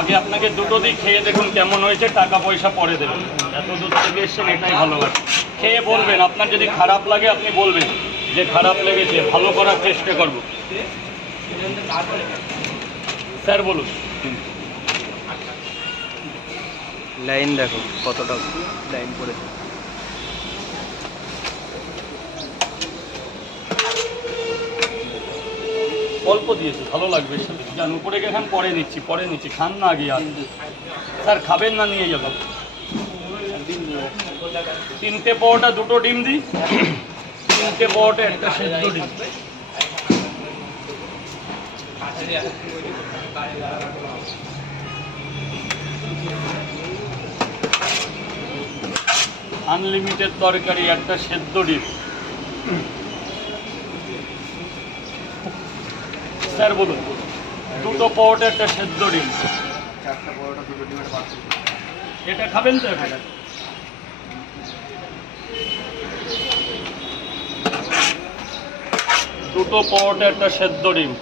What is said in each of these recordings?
আগে আপনাকে দুটো দিক খেয়ে দেখুন কেমন হয়েছে, টাকা পয়সা পরে দেবেন। এত দূর থেকে এসছেন, এটাই ভালোবাসে। খেয়ে বলবেন, আপনার যদি খারাপ লাগে আপনি বলবেন যে খারাপ লেগেছে, ভালো করার চেষ্টা করব। স্যার বলুন। লাইন দেখো কতটা লাইন পড়েছে। অল্প দিয়েছি, ভালো লাগবে সাথে। যান উপরে গেখান, পরে নিচ্ছি, খান না আগে। আর স্যার খাবেন না নিয়ে যাবেন? 3টে পরোটা, 2টো ডিম দিই। 3টে পরোটা, 1টা সেদ্ধ ডিম। আনলিমিটেড তরকারি, 1টা সেদ্ধ ডিম। স্যার বলুন। 2টো পরোটা, 1টা সেদ্ধ ডিম। এটা খাবেন তো? এখন 2টো পরোটা, 1টা সেদ্ধ ডিম।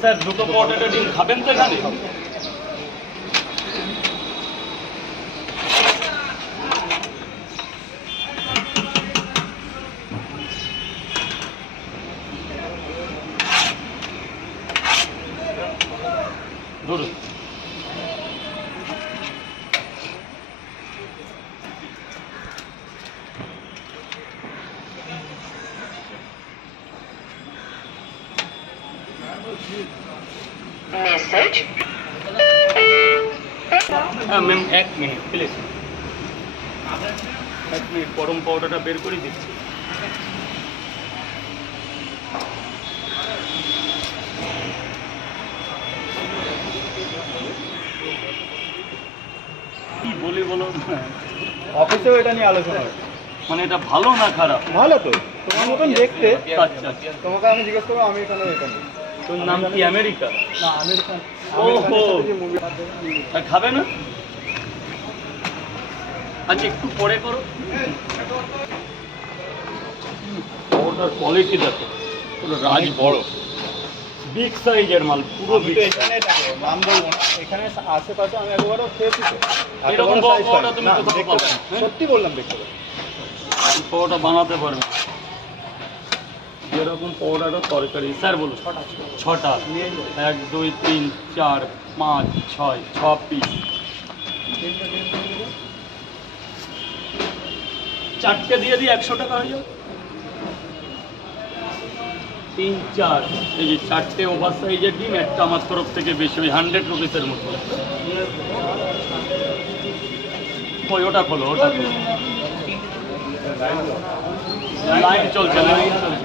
স্যার 2টো পরোটা, 1টা ডিম খাবেন তো এখানে? ধরুন। মেসেজ। হ্যাঁ ম্যাম, 1 মিনিট প্লিজ। 1 মিনিট, গরম পাউডারটা বের করে দিচ্ছি। কি বলি বলো? অফিসেও এটা নিয়ে আলোচনা হয়। মানে এটা ভালো না খারাপ? ভালো তো, তোমার মতন দেখতে। আচ্ছা আচ্ছা। তোমাকে আমি জিজ্ঞেস করবো, আমি এখানে এখানে। তোর নাম কি? আমেরিকা? না, আমেরিকান। ওহো, আর খাবে না? আচ্ছা একটু পরে করো। ওটার কোয়ালিটি দেখো, পুরো রাজ বড়, বিগ সাইজের মাল, পুরো আমি বিগ। তো এখানে থাকবো, নাম বলবো না। এখানে আশেপাশে আমি একবারও খেয়েছি তো। এত এরকম বড় size পাউডার হয়। তুমি না, কোথাও দেখতে পাবে পাবে। না, হ্যাঁ? সত্যি বললাম, দেখতে পাবে। পাউডার বানাতে পারবে যেরকম পাউডারও তরকারি। স্যার বলুন। 6টা। 1 2 3 4 5 6 6 পিস। 4টে দিয়ে দিই, 100 টাকা হয়ে যাবে। 3 4, এই যে 4টে ওভার সাইজের ডিম, একটা আমার তরফ থেকে বেশি, ওই 100 রুপিসের মতো। ওই ওটা খোলো, ওটা খোলো। লাইন চলছে, লাইন চলছে।